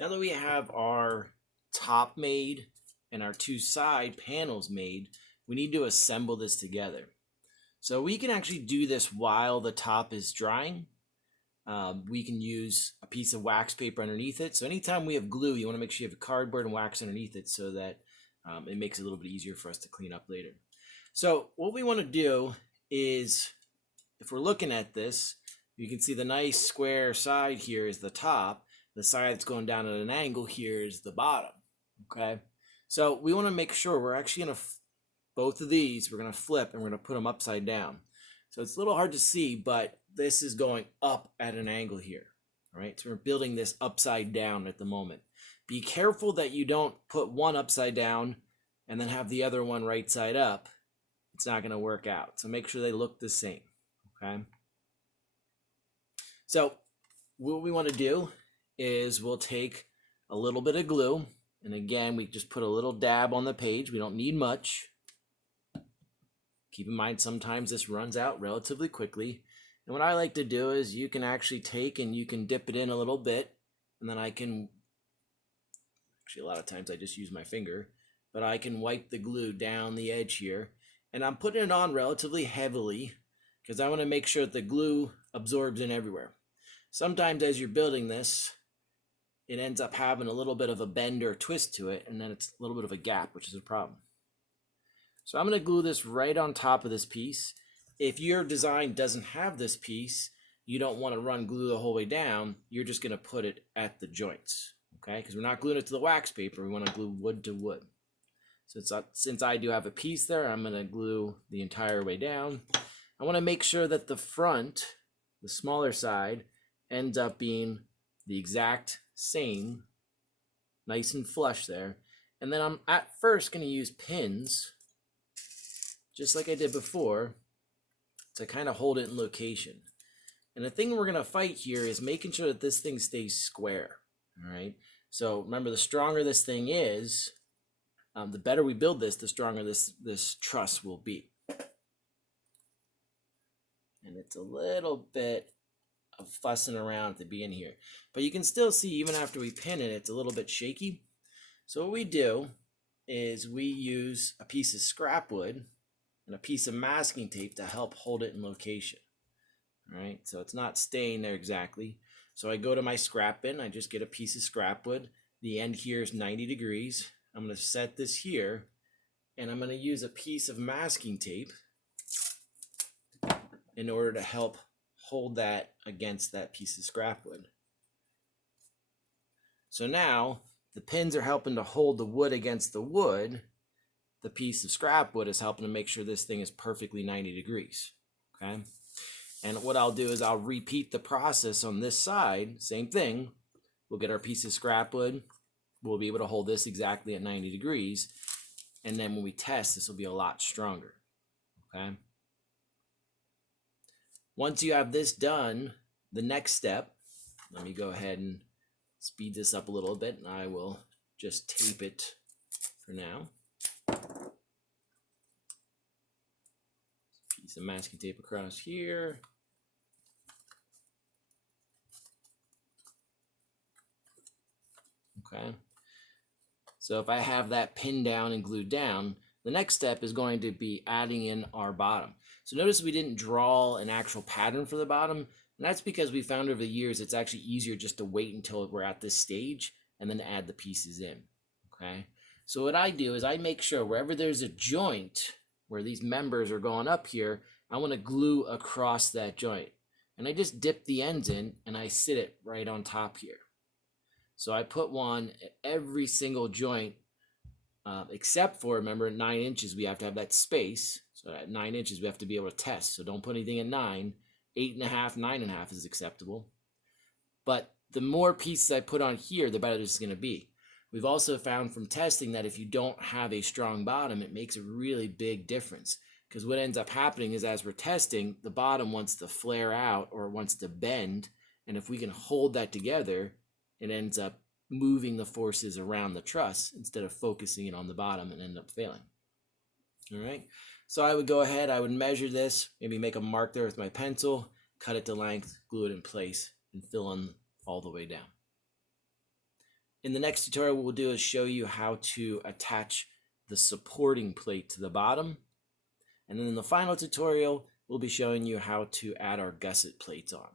Now that we have our top made and our two side panels made, we need to assemble this together. So we can actually do this while the top is drying. We can use a piece of wax paper underneath it. So anytime we have glue, you want to make sure you have cardboard and wax underneath it so that it makes it a little bit easier for us to clean up later. So what we want to do is, if we're looking at this, you can see the nice square side here is the top. The side that's going down at an angle here is the bottom. Okay, so we want to make sure we're actually going to both of these we're going to flip and we're going to put them upside down. So it's a little hard to see, but this is going up at an angle here. All right, so we're building this upside down at the moment. Be careful that you don't put one upside down and then have the other one right side up. It's not going to work out. So make sure they look the same. Okay. So what we want to do is we'll take a little bit of glue, and again, we just put a little dab on the page. We don't need much. Keep in mind, sometimes this runs out relatively quickly. And what I like to do is you can actually take and you can dip it in a little bit, and then I can, actually a lot of times I just use my finger, but I can wipe the glue down the edge here. And I'm putting it on relatively heavily because I want to make sure that the glue absorbs in everywhere. Sometimes as you're building this, it ends up having a little bit of a bend or twist to it, and then it's a little bit of a gap, which is a problem. So I'm going to glue this right on top of this piece. If your design doesn't have this piece, you don't want to run glue the whole way down, you're just going to put it at the joints, okay? Because we're not gluing it to the wax paper, we want to glue wood to wood. So since I do have a piece there, I'm going to glue the entire way down. I want to make sure that the front, the smaller side, ends up being the exact same, nice and flush there. And then I'm at first going to use pins, just like I did before, to kind of hold it in location. And the thing we're going to fight here is making sure that this thing stays square. All right. So remember, the stronger this thing is, the better we build this, the stronger this truss will be. And it's a little bit of fussing around at the beginning here, but you can still see even after we pin it, it's a little bit shaky. So what we do is we use a piece of scrap wood and a piece of masking tape to help hold it in location. All right, so it's not staying there exactly. So I go to my scrap bin, I just get a piece of scrap wood. The end here is 90 degrees. I'm going to set this here, and I'm going to use a piece of masking tape in order to help hold that against that piece of scrap wood. So now the pins are helping to hold the wood against the wood. The piece of scrap wood is helping to make sure this thing is perfectly 90 degrees. Okay. And what I'll do is I'll repeat the process on this side. Same thing. We'll get our piece of scrap wood. We'll be able to hold this exactly at 90 degrees. And then when we test, this will be a lot stronger. Okay. Once you have this done, the next step, let me go ahead and speed this up a little bit, and I will just tape it for now. Piece of masking tape across here. Okay. So if I have that pinned down and glued down, the next step is going to be adding in our bottom. So notice we didn't draw an actual pattern for the bottom, and that's because we found over the years it's actually easier just to wait until we're at this stage and then add the pieces in. Okay. So what I do is I make sure wherever there's a joint where these members are going up here, I want to glue across that joint. And I just dip the ends in and I sit it right on top here. So I put one at every single joint, except for, remember, at 9 inches, we have to have that space. So at 9 inches, we have to be able to test. So don't put anything at 9. 8.5, 9.5 is acceptable. But the more pieces I put on here, the better this is going to be. We've also found from testing that if you don't have a strong bottom, it makes a really big difference. Because what ends up happening is as we're testing, the bottom wants to flare out or wants to bend. And if we can hold that together, it ends up moving the forces around the truss instead of focusing it on the bottom and end up failing. All right. So I would go ahead, I would measure this, maybe make a mark there with my pencil, cut it to length, glue it in place, and fill in all the way down. In the next tutorial, what we'll do is show you how to attach the supporting plate to the bottom. And then in the final tutorial, we'll be showing you how to add our gusset plates on.